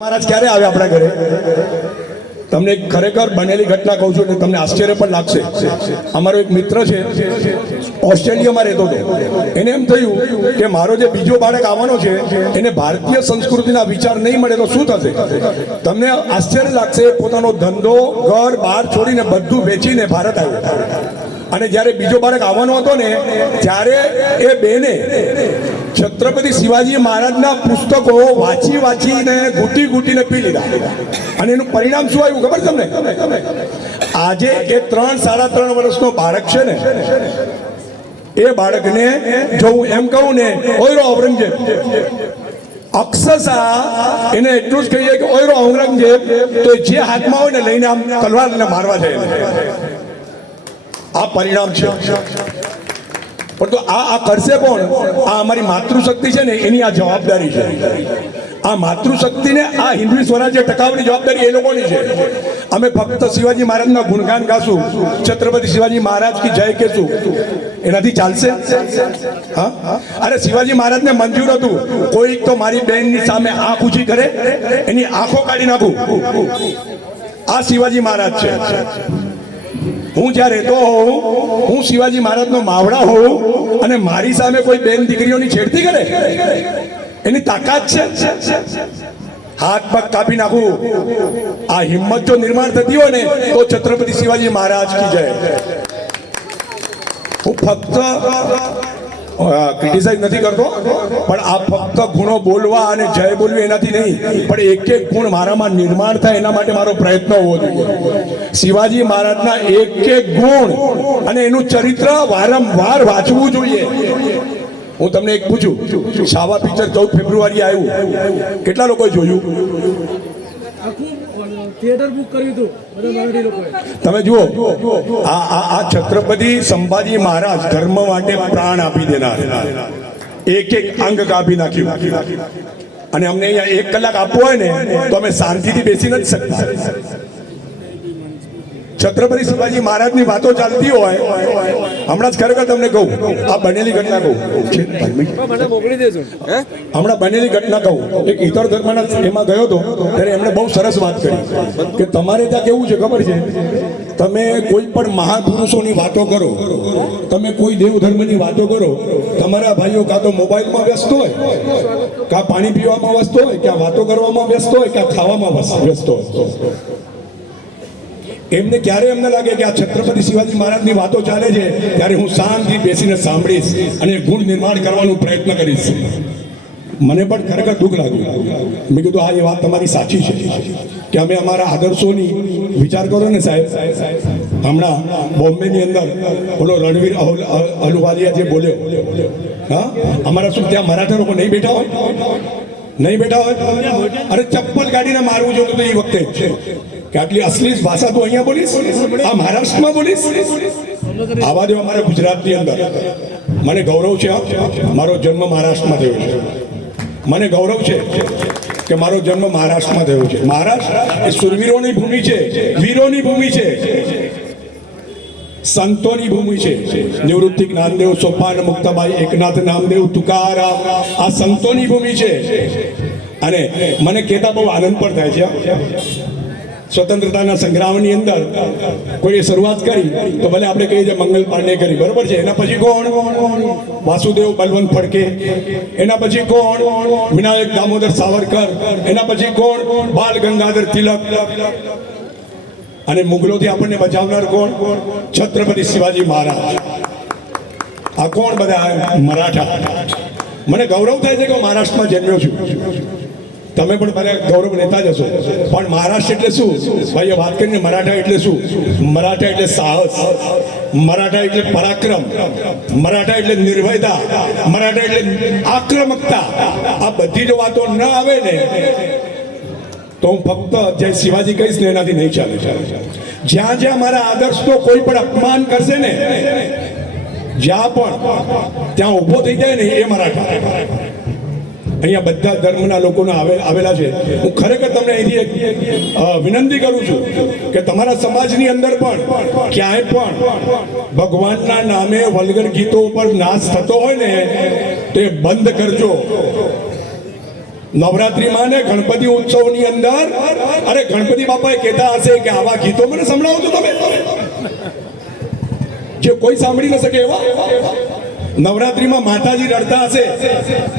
મહારાજ ક્યારે આવે આપણા ઘરે? તમને ખરેખર બનેલી ઘટના કહું છું એટલે તમને આશ્ચર્ય પણ લાગશે. અમારો એક મિત્ર છે, ઓસ્ટ્રેલિયામાં રહેતો હતો. એને એમ થયું કે મારો જે બીજો બાળક આવવાનો છે એને ભારતીય સંસ્કૃતિના વિચાર નહીં મળે તો શું થશે? તમને આશ્ચર્ય લાગશે. પોતાનો ધંધો, ઘર બહાર છોડીને બધું વેચીને ભારત આવ્યો. અને જ્યારે બીજો બાળક આવવાનો હતો ને ત્યારે એ બેને છત્રપતિ શિવાજી મહારાજના પુસ્તકો વાંચીને ઘૂંટીને પી લીધા. અને એનું પરિણામ શું આવ્યું ખબર તમને? આજે એ 3-3.5 વર્ષનો બાળક છે ને, એ બાળકને જો હું એમ કહું ને, ઓયરો ઔરંગઝેબ, અક્ષરશઃ એને એટલું જ કહીએ કે ઓયરો ઔરંગઝેબ, તો જે હાથમાં હોય ને લઈને આમ તલવારને મારવા જાય. આ પરિણામ છે. પરંતુ આ કરશે કોણ? આ અમારી માતૃશક્તિ છે ને, એની આ જવાબદારી છે. આ માતૃશક્તિને, આ હિન્દવી સ્વરાજ્ય ટકાવવાની જવાબદારી એ લોકોની છે. અમે ફક્ત શિવાજી મહારાજના ગુણગાન ગાશું, છત્રપતિ શિવાજી મહારાજ કી જય કહેશું, એનાથી ચાલશે? હા, અરે શિવાજી મહારાજને મંજૂર હતું કોઈક તો મારી બહેનની સામે આંખ ઊંચી કરે, એની આંખો કાઢી નાખું. આ શિવાજી મહારાજ છે. હું જ્યાં રહેતો હોઉં, હું શિવાજી મહારાજનો માવડા હોઉં અને મારી સામે કોઈ બેન દીકરીઓની છેડતી કરે, એની તાકાત છે. હાથ પગ કાપી નાખું. આ હિંમત જો નિર્માણ થતી હોય ને તો છત્રપતિ શિવાજી મહારાજ કી જય. હું ફક્ત ક્રિટિસાઇઝ નથી કરતો, પણ આ ફક્ત ગુણો બોલવા અને જય બોલવી એનાથી નહીં, પણ એક ગુણ મારામાં નિર્માણ થાય એના માટે મારો પ્રયત્ન હોવો જોઈએ. શિવાજી મહારાજના એક ગુણ અને એનું ચરિત્ર વારંવાર વાંચવું જોઈએ. હું તમને એક પૂછું, છાવા પિક્ચર 14 ફેબ્રુઆરી આવ્યું, કેટલા લોકોએ જોયું? થિયેટર બુક કર્યું હતું મરાઠી લોકોએ. તમે જુઓ, આ છત્રપતિ સંભાજી મહારાજ ધર્મ માટે પ્રાણ આપી દેનાર, એક અંગ કાપી નાખ્યું. અને અમને અહીંયા 1 કલાક આપવો હોય ને તો અમે શાંતિથી બેસી નથી શકતા. છત્રપતિ શિવાજી મહારાજની વાતો ચાલતી હોય, હમણાં જ ખરેખર તમને કહું, આ બનેલી ઘટના કહું, હમણાં બનેલી ઘટના કહું. એક ઇતર ધર્મના એમાં ગયો હતો, ત્યારે એમણે બહુ સરસ વાત કરી કે તમારે ત્યાં કેવું છે ખબર છે? તમે કોઈ પણ મહાપુરુષોની વાતો કરો, તમે કોઈ દેવ ધર્મની વાતો કરો, તમારા ભાઈઓ કાં તો મોબાઈલમાં વ્યસ્ત હોય, કાં પાણી પીવામાં વ્યસ્ત હોય, કાં વાતો કરવામાં વ્યસ્ત હોય, કાં ખાવામાં વ્યસ્ત હોય. એમને ક્યારે એમને લાગે કે આ છત્રપતિ શિવાજી મહારાજની વાતો ચાલે છે, ત્યારે હું શાંતિથી બેસીને સાંભળીશ અને ગુણ નિર્માણ કરવાનો પ્રયત્ન કરીશ. મને પણ ખરેખર દુઃખ લાગ્યું. મેં કીધું હા, એ વાત તમારી સાચી છે કે અમે અમારા આદર્શોની વિચાર કરો ને સાહેબ. હમણાં બોમ્બેની અંદર બોલો રણવીર અહલુવાલિયા જે બોલ્યો, હા, અમારા શું ત્યાં મરાઠા લોકો નહીં બેઠા હોય? નહીં બેઠા હોય? અરે ચપ્પલ કાઢીને મારવું જોતું એ વખતે છે કે આટલી અસલી ભાષા તો અહીંયા બોલીશ, આ મહારાષ્ટ્રમાં બોલીશ? આવા દો અમારા ગુજરાતની અંદર. મને ગૌરવ છે, મારો જન્મ મહારાષ્ટ્રમાં થયો છે. મને ગૌરવ છે કે મારો જન્મ મહારાષ્ટ્રમાં થયો છે. મહારાષ્ટ્ર એ સુરવીરોની ભૂમિ છે, વીરોની ભૂમિ છે, સંતોની ભૂમિ છે. નિવૃત્તિ જ્ઞાનદેવ, સોપાન મુક્તાબાઈ, એકનાથ નામદેવ, તુકારામ, આ સંતોની ભૂમિ છે. અને મને કહેતા બહુ આનંદ પણ થાય છે. સ્વતંત્રતાના સંગ્રામની અંદર કોઈએ શરૂઆત કરી તો ભલે આપણે કહીએ મંગલ પાંડે કરી, બરોબર છે. એના પછી કોણ? વાસુદેવ બલવંત ફડકે. એના પછી કોણ? વિનાયક દામોદર સાવરકર. એના પછી કોણ? બાલ ગંગાધર તિલક. અને મુગલોથી આપણને બચાવનાર કોણ? છત્રપતિ શિવાજી મહારાજ. આ કોણ? બધા મરાઠા. મને ગૌરવ થાય છે કે હું મહારાષ્ટ્રમાં જન્મ્યો છું. તમે પણ મને ગૌરવ લેતા જશો. પણ મહારાષ્ટ્ર એટલે શું? ભાઈએ વાત કરીને મરાઠા એટલે શું? મરાઠા એટલે સાહસ, મરાઠા એટલે પરાક્રમ, મરાઠા એટલે નિર્ભયતા, મરાઠા એટલે આક્રમકતા. આ બધી જો વાતો ન આવે ને તો હું ફક્ત જે શિવાજી કહીશ ને એનાથી નહીં ચાલે. જ્યાં જ્યાં મારા આદર્શનો કોઈ પણ અપમાન કરશે ને, જ્યાં પણ ત્યાં ઊભો થઈ જાય ને, એ મરાઠા. અહીંયા બધા ધર્મના લોકોને આવેલા છે. હું ખરેખર તમને અહીંથી એક વિનંતી કરું છું કે તમારા સમાજની અંદર પણ ક્યાંય પણ ભગવાનના નામે વલ્ગર ગીતો ઉપર નાશ થતો હોય ને તો એ બંધ કરજો. નવરાત્રીમાં ને ગણપતિ ઉત્સવની અંદર અરે ગણપતિ બાપાએ કહેતા હશે કે આવા ગીતો મને સંભળાવો છો તમે, જે કોઈ સાંભળી ન શકે એવા. નવરાત્રીમાં માતાજી રડતા હશે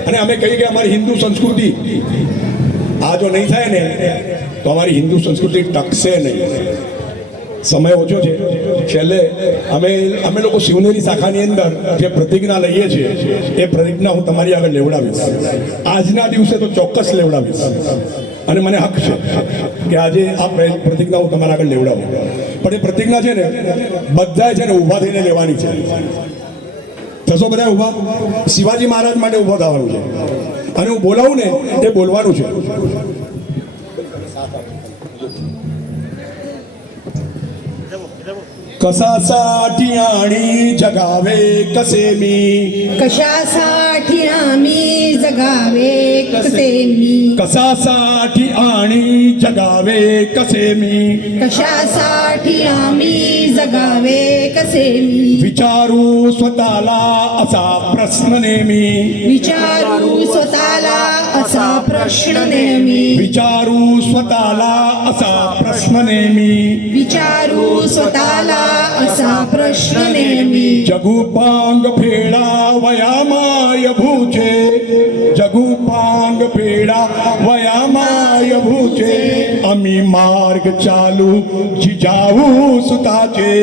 અને અમે કહીએ કે અમારી હિન્દુ સંસ્કૃતિ આ જો નહીં થાય ને તો અમારી હિન્દુ સંસ્કૃતિ ટકશે નહીં. સમય ઓછો છે. છેલ્લે અમે લોકો શિવનેરી શાખાની અંદર જે પ્રતિજ્ઞા લઈએ છીએ એ પ્રતિજ્ઞા હું તમારી આગળ લેવડાવીશ. આજના દિવસે તો ચોક્કસ લેવડાવીશ અને મને હક છે કે આજે આ પ્રતિજ્ઞા હું તમારા આગળ લેવડાવું. પણ એ પ્રતિજ્ઞા છે ને બધાએ છે ને ઊભા થઈને લેવાની છે. થશો બધા ઊભા? શિવાજી મહારાજ માટે ઊભા થવાનું છે અને હું બોલાવું ને એ બોલવાનું છે. कसासाठी आणि जगावे कसे मी, कशासाठी आम्ही जगावे कसे मी, कसासाठी आणि जगावे कसे मी, कशासाठी आम्ही जगावे कसे मी, विचारू स्वतःला असा प्रश्न नेहमी, विचारू स्वतःला असा प्रश्न नेहमी, विचारू स्वतःला असा प्रश्न नेहमी, विचारू स्वतःला असा प्रश्न नेहमी, जगुपांग फेडा वयामाय भूचे, जगुपांग फेडा वयामाय भूचे, आम्ही मार्ग चालू जिजाऊ सुताचे,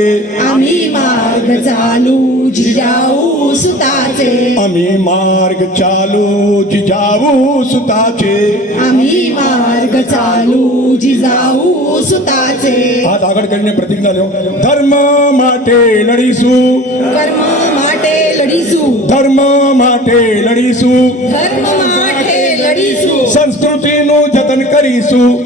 आम्ही मार्ग चालू जिजाऊ सुताचे, आम्ही मार्ग चालू जिजाऊ सुताचे. आम्ही मार्ग चालू जिजाऊ सुताचे, હાથ આગળ કરીને પ્રતિજ્ઞા લ્યો. ધર્મ માટે લડીશું, કર્મ માટે લડીશું, ધર્મ માટે લડીશું, ધર્મ માટે લડીશું, સંસ્કૃતિનું જતન કરીશું.